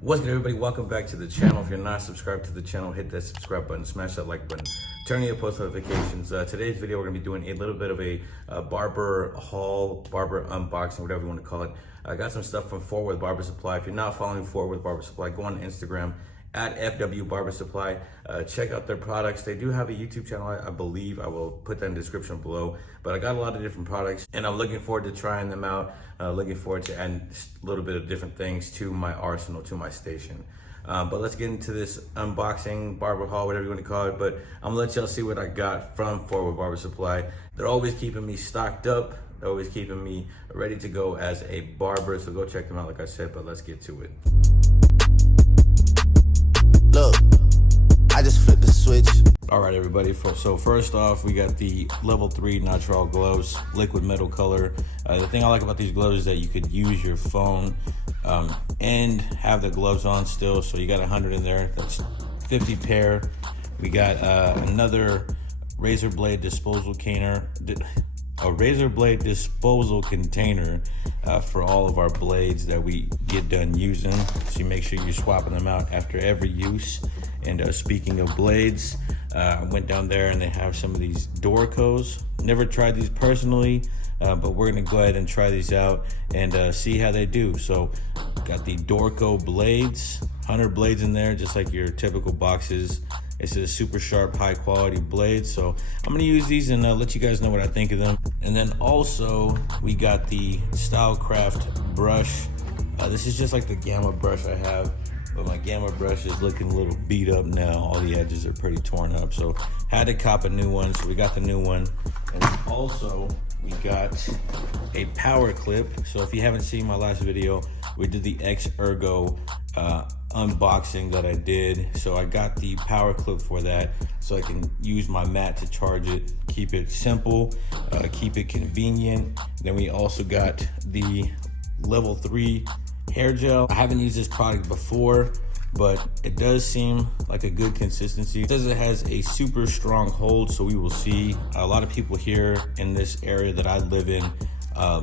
What's good, everybody? Welcome back to the channel. If you're not subscribed to the channel, hit that subscribe button, smash that like button, turn on your post notifications. Today's video, we're gonna be doing a little bit of a barber haul, barber unboxing, whatever you want to call it. I got some stuff from Forward Barber Supply. If you're not following Forward Barber Supply, go on Instagram at FW Barber Supply. Check out their products. They do have a YouTube channel, I believe. I will put that in the description below. But I got a lot of different products and I'm looking forward to trying them out. Looking forward to adding a little bit of different things to my arsenal, to my station. But let's get into this unboxing, barber haul, whatever you want to call it. But I'm gonna let y'all see what I got from Forward Barber Supply. They're always keeping me stocked up. They're always keeping me ready to go as a barber. So go check them out, like I said, but let's get to it. Look, I just flipped the switch. All right, everybody. So first off, we got the level 3 natural gloves, liquid metal color. The thing I like about these gloves is that you could use your phone and have the gloves on still. So you got 100 in there. That's 50 pair. We got another razor blade disposal container. A razor blade disposal container for all of our blades that we get done using. So you make sure you're swapping them out after every use. And speaking of blades, I went down there and they have some of these Dorcos. Never tried these personally, but we're gonna go ahead and try these out and see how they do. So got the Dorco blades, 100 blades in there, just like your typical boxes. It's a super sharp, high quality blade. So I'm gonna use these and let you guys know what I think of them. And then also we got the Stylecraft Brush. This is just like the Gamma brush I have, but my Gamma brush is looking a little beat up now. All the edges are pretty torn up. So had to cop a new one, so we got the new one. And also we got a power clip. So if you haven't seen my last video, we did the X Ergo unboxing that I did. So I got the power clip for that so I can use my mat to charge it, keep it simple, keep it convenient. Then we also got the level 3 hair gel. I haven't used this product before, but it does seem like a good consistency. It says it has a super strong hold, so we will see. A lot of people here in this area that I live in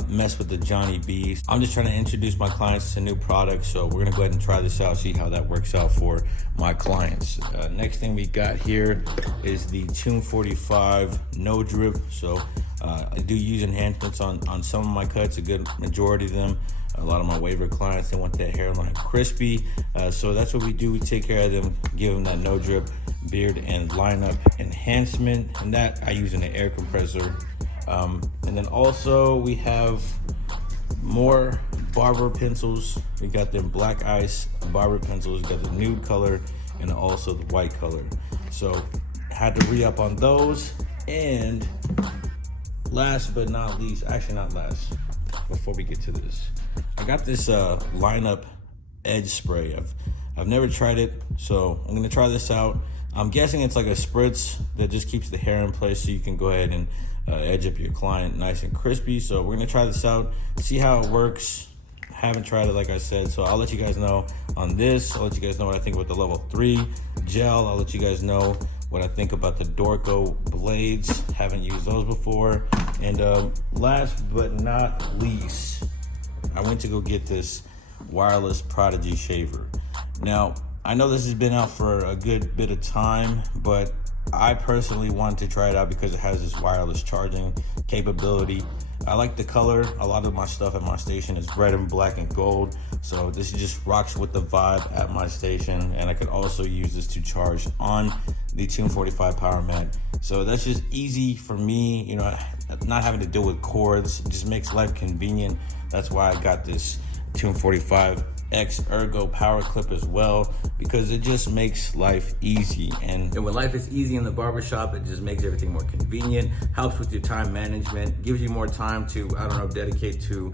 mess with the Johnny B's. I'm just trying to introduce my clients to new products, so we're gonna go ahead and try this out, see how that works out for my clients. Next thing we got here is the Tune 45 no drip. So I do use enhancements on some of my cuts, a good majority of them. A lot of my waiver clients, they want that hairline crispy. So that's what we do. We take care of them, give them that no drip beard and lineup enhancement. And that I use in an air compressor. And then also we have more Barber Pencils. We got them black ice Barber Pencils. We got the nude color and also the white color. So had to re-up on those. And last but not least, actually not last, before we get to this, I got this lineup edge spray. I've never tried it, so I'm gonna try this out. I'm guessing it's like a spritz that just keeps the hair in place so you can go ahead and edge up your client nice and crispy. So we're gonna try this out, see how it works. Haven't tried it, like I said, so I'll let you guys know on this. I'll let you guys know what I think about the level 3 gel. I'll let you guys know what I think about the Dorco blades. Haven't used those before. And last but not least, I went to go get this wireless Prodigy shaver. Now, I know this has been out for a good bit of time, but I personally wanted to try it out because it has this wireless charging capability. I like the color. A lot of my stuff at my station is red and black and gold. So this just rocks with the vibe at my station. And I could also use this to charge on the Tune 45 power mat. So that's just easy for me, you know, not having to deal with cords. It just makes life convenient. That's why I got this Tune 45 X Ergo power clip as well, because it just makes life easy. And when life is easy in the barbershop, it just makes everything more convenient, helps with your time management, gives you more time to, I don't know, dedicate to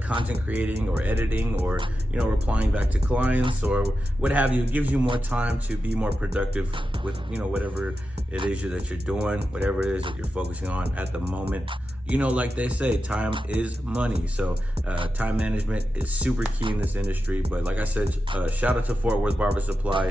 content creating or editing or, you know, replying back to clients or what have you. It gives you more time to be more productive with, you know, whatever it is that you're doing, whatever it is that you're focusing on at the moment. You know, like they say, time is money. So time management is super key in this industry. But like I said, shout out to Fort Worth Barber Supply,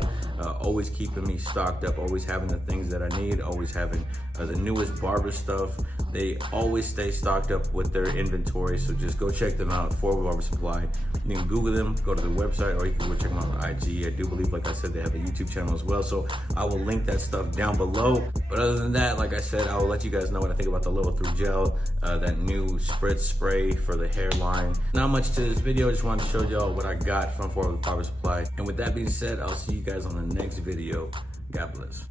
always keeping me stocked up, always having the things that I need, always having the newest barber stuff. They always stay stocked up with their inventory. So just go check them out, Fort Worth Barber Supply. You can Google them, go to their website, or you can go check them out on IG. I do believe, like I said, they have a YouTube channel as well. So I will link that stuff down below. But other than that, like I said, I will let you guys know what I think about the level 3 gel, that new spritz spray for the hairline. Not much to this video, just wanted to show y'all what I got from Fort Worth Barber Supply. And with that being said, I'll see you guys on the next video. God bless.